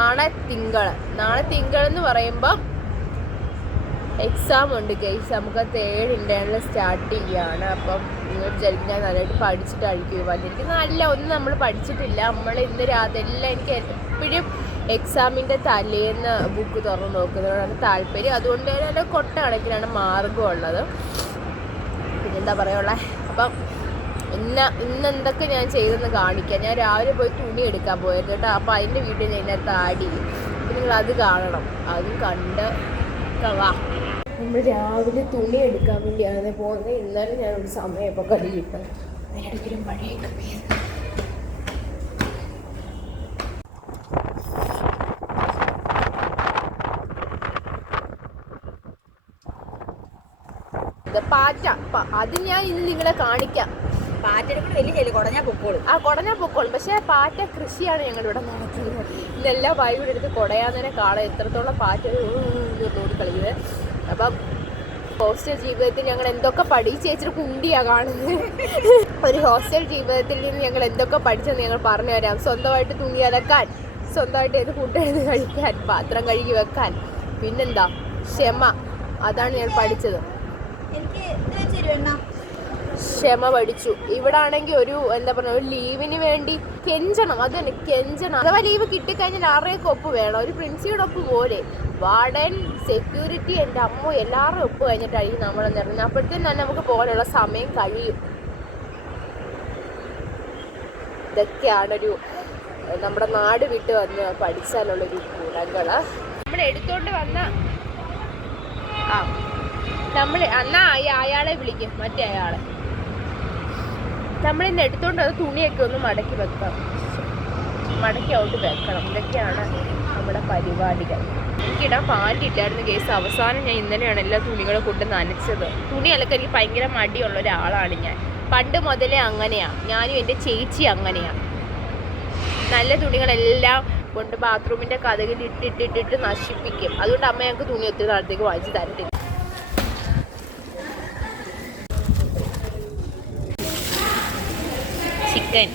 നാളെ തിങ്കൾ എന്ന് പറയുമ്പോൾ എക്സാം ഉണ്ട് ഗൈസ്. നമുക്ക് 3rd ഇന്റേണൽ സ്റ്റാർട്ട് ചെയ്യുകയാണ്. അപ്പം നിങ്ങൾ വിചാരിക്കും ഞാൻ നല്ലതായിട്ട് പഠിച്ചിട്ടായിരിക്കും വന്നിരിക്കുന്നത്. നല്ല ഒന്നും നമ്മൾ പഠിച്ചിട്ടില്ല. നമ്മൾ ഇന്ന് അതെല്ലാം എനിക്ക് എപ്പോഴും എക്സാമിൻ്റെ തലേന്ന് ബുക്ക് തുറന്ന് നോക്കുന്നതിനോടാണ് താല്പര്യം. അതുകൊണ്ട് തന്നെ കൊട്ട കണക്കിനാണ് മാർഗം ഉള്ളത്. പിന്നെന്താ പറയുക, അപ്പം ഇന്ന് എന്തൊക്കെ ഞാൻ ചെയ്തെന്ന് കാണിക്കാം. ഞാൻ രാവിലെ പോയി തുണി എടുക്കാൻ പോയിരുന്നു കേട്ടോ. അപ്പോൾ അതിൻ്റെ വീഡിയോ ഞാൻ ഇതിനകത്ത് ആഡ് ചെയ്യും. അപ്പം നിങ്ങളത് കാണണം. അതും കണ്ട് വാ. നമ്മൾ രാവിലെ തുണി എടുക്കാൻ വേണ്ടിയാണ് പോകുന്നത്. ഇന്നലെ ഞാനൊരു സമയം ഇപ്പോൾ കഴിയിട്ടു അതിനിടയ്ക്കൊരു മഴയൊക്കെ പെയ്യുന്നു. പാറ്റ അത് ഞാൻ ഇന്ന് നിങ്ങളെ കാണിക്കാം. പാറ്റയുടെ കൂടെ വലിയ ചെല്ലി കുടഞ്ഞാൽ പൊക്കോളും. പക്ഷേ പാറ്റ കൃഷിയാണ് ഞങ്ങളിവിടെ നടത്തുന്നത്. ഇന്നെല്ലാം വൈകിട്ട് എടുത്ത് കുടയാന്നതിനെ കാണാം എത്രത്തോളം പാറ്റ തോടി കളിക്കുന്നത്. അപ്പം ഹോസ്റ്റൽ ജീവിതത്തിൽ ഞങ്ങൾ എന്തൊക്കെ പഠിച്ചേച്ചിട്ട് കുണ്ടിയാണ് കാണുന്നത്. ഒരു ഹോസ്റ്റൽ ജീവിതത്തിൽ നിന്ന് ഞങ്ങൾ എന്തൊക്കെ പഠിച്ചെന്ന് ഞങ്ങൾ പറഞ്ഞു തരാം. സ്വന്തമായിട്ട് തുണി അലക്കാൻ, സ്വന്തമായിട്ട് ഫുഡ് എടുത്ത് കഴിക്കാൻ, പാത്രം കഴുകി വെക്കാൻ, പിന്നെന്താ ക്ഷമ. അതാണ് ഞാൻ പഠിച്ചത്. ക്ഷമ പഠിച്ചു. ഇവിടെ ആണെങ്കിൽ ഒരു എന്താ പറയുക, ഒരു ലീവിന് വേണ്ടി കെഞ്ചണം. അത് തന്നെ കെഞ്ചണം. അഥവാ ലീവ് കിട്ടിക്കഴിഞ്ഞാൽ ആരുടെയൊക്കെ ഒപ്പ് വേണം. ഒരു പ്രിൻസിയുടെ ഒപ്പ് പോലെ വാർഡൻ, സെക്യൂരിറ്റി, എൻ്റെ അമ്മ എല്ലാവരും ഒപ്പ് കഴിഞ്ഞിട്ടായിരിക്കും നമ്മളെന്ന് പറഞ്ഞാൽ അപ്പോഴത്തേനും തന്നെ നമുക്ക് പോകാനുള്ള സമയം കഴിയും. ഇതൊക്കെയാണൊരു നമ്മുടെ നാട് വിട്ട് വന്ന് പഠിച്ചാലുള്ളൊരു ഗുണങ്ങൾ. നമ്മൾ എടുത്തോണ്ട് വന്ന നമ്മൾ എന്നാ അയാളെ വിളിക്കും, മറ്റേ അയാളെ. നമ്മളിന്ന് എടുത്തോണ്ട് അത് തുണിയൊക്കെ ഒന്ന് മടക്കി വെക്കണം. മടക്കി ഔട്ട് വെക്കണം. ഇതൊക്കെയാണ് നമ്മുടെ പരിപാടികൾ. എനിക്കിടാൻ പാൻറ് ഇല്ലായിരുന്നു കേസ്. അവസാനം ഞാൻ ഇന്നലെയാണ് എല്ലാ തുണികളും കൊണ്ട് നനച്ചത്. തുണി അലക്കാൻ എനിക്ക് ഭയങ്കര മടിയുള്ള ഒരാളാണ് ഞാൻ. പണ്ട് മുതലേ അങ്ങനെയാണ്. ഞാനും എൻ്റെ ചേച്ചി അങ്ങനെയാണ്. നല്ല തുണികളെല്ലാം കൊണ്ട് ബാത്റൂമിൻ്റെ കതകിൽ ഇട്ടിട്ടിട്ട് നശിപ്പിക്കും. അതുകൊണ്ട് അമ്മ ഞങ്ങൾക്ക് തുണി ഒത്തിരി നാളത്തേക്ക് വാങ്ങിച്ച് തരത്തില്ല. ചിക്കൻ